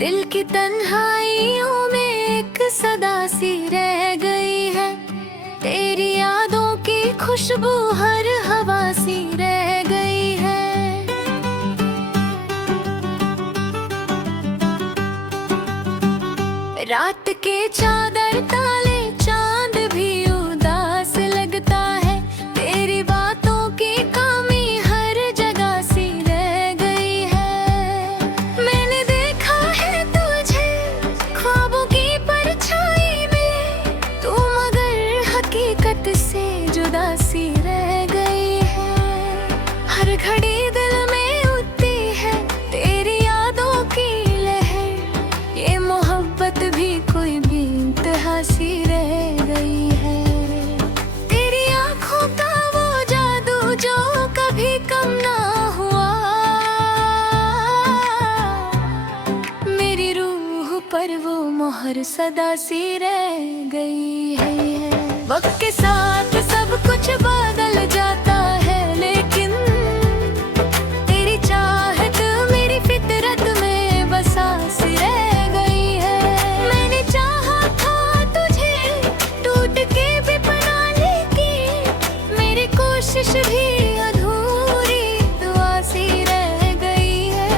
दिल की तन्हाइयों में एक सदा सी रह गई है। तेरी यादों की खुशबू हर हवा सी रह गई है। रात के चादर ताले चांद भी उदास लगता है। तेरी बातों की कमी हर जगह सी रह गई है। मैंने देखा है तुझे ख्वाबों की परछाई में, तू मगर हकीकत से जुदा सी रह गई है। हर घड़ी दिल में उठती है तेरी यादों की लहर। ये मोहब्बत भी कोई भी इंतहा सी रह गई है। तेरी आंखों का वो जादू जो कभी कम ना हुआ, मेरी रूह पर वो मोहर सदा सी रह गई है। वक्त के साथ सब कुछ बदल जाता है, लेकिन तेरी चाहत मेरी फितरत में बसा सी रह गई है। मैंने चाहा था तुझे टूट के भी बनाने की, मेरी कोशिश भी अधूरी दुआ सी रह गई है।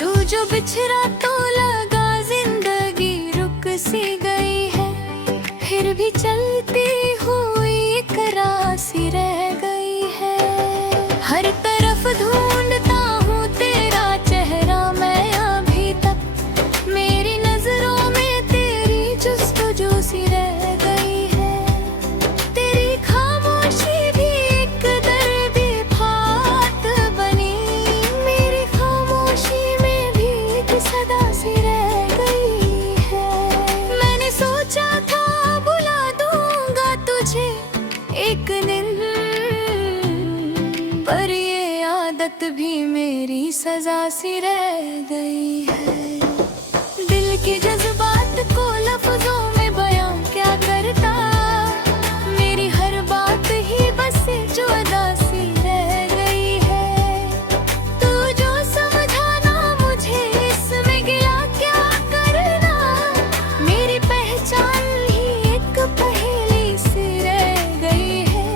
तू जो बिछड़ा तो लगा जिंदगी रुक सी गई है, फिर भी चलती हुई एक राह सी रह गई है। हर तरफ ढूंढता हूँ तेरा चेहरा मैं अभी तक, मेरी नजरों में तेरी जुस्तजू सी रह गई है। तेरी खामोशी भी एक दर्द फात बनी, मेरी खामोशी में भी एक सदा सी रह गई है। मैंने सोचा था बुला दूंगा तुझे एक दिन, पर ये आदत भी मेरी सजा सी रह गई है। दिल के जज्बात को लफ्जों में बयां क्या करता, मेरी हर बात ही बस जो अदा सी रह गई है। तू जो समझाना मुझे इसमें गिला क्या करना, मेरी पहचान ही एक पहेली सी रह गई है।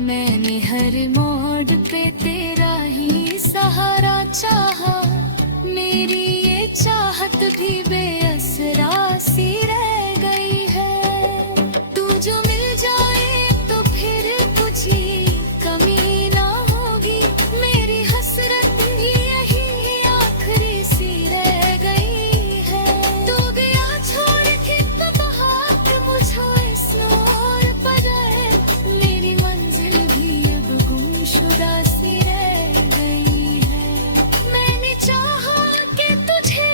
मैंने हर मोड़ पे तेरा ही सहारा चाहा, मेरी ये चाहत भी बेअसरा सी रह गई है। तू जो मिल जाए तो फिर कुछ ही कमी ना होगी, मेरी हसरत भी यही आखिरी सी रह गई है। तू गया छोड़ के तो बहुत मुझे इस ओर पर है, मेरी मंजिल भी अब गुमशुदा सी रह गई है। मैंने चाहा कि तुझे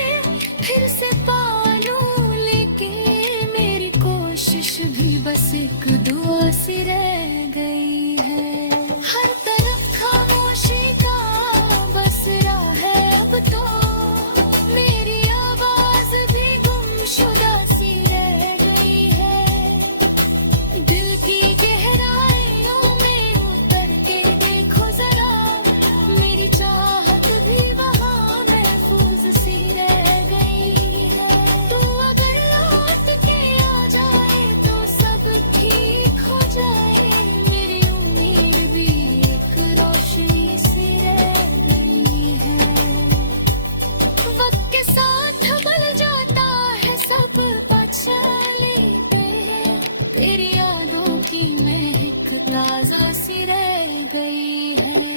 फिर से पालूं, लेकिन मेरी कोशिश भी बस एक दुआ सी रह गई है। हर तरफ खामोशी का बसरा है अब तो, मेरी आवाज भी गुमशुदा सी रह गई है। दिल की गहराइयों में उतर के देखो जरा, मेरी चाहत भी वहाँ महफूज सी रह गई है। तू अगर लौट के आ जाए तो सब ठीक हो जाए, मेरी उम्मीद भी एक रोशनी सी रह गई है। वक्त के साथ बदल जाता है सब पछले पे, तेरी यादों की महक ताजा सी रह गई है।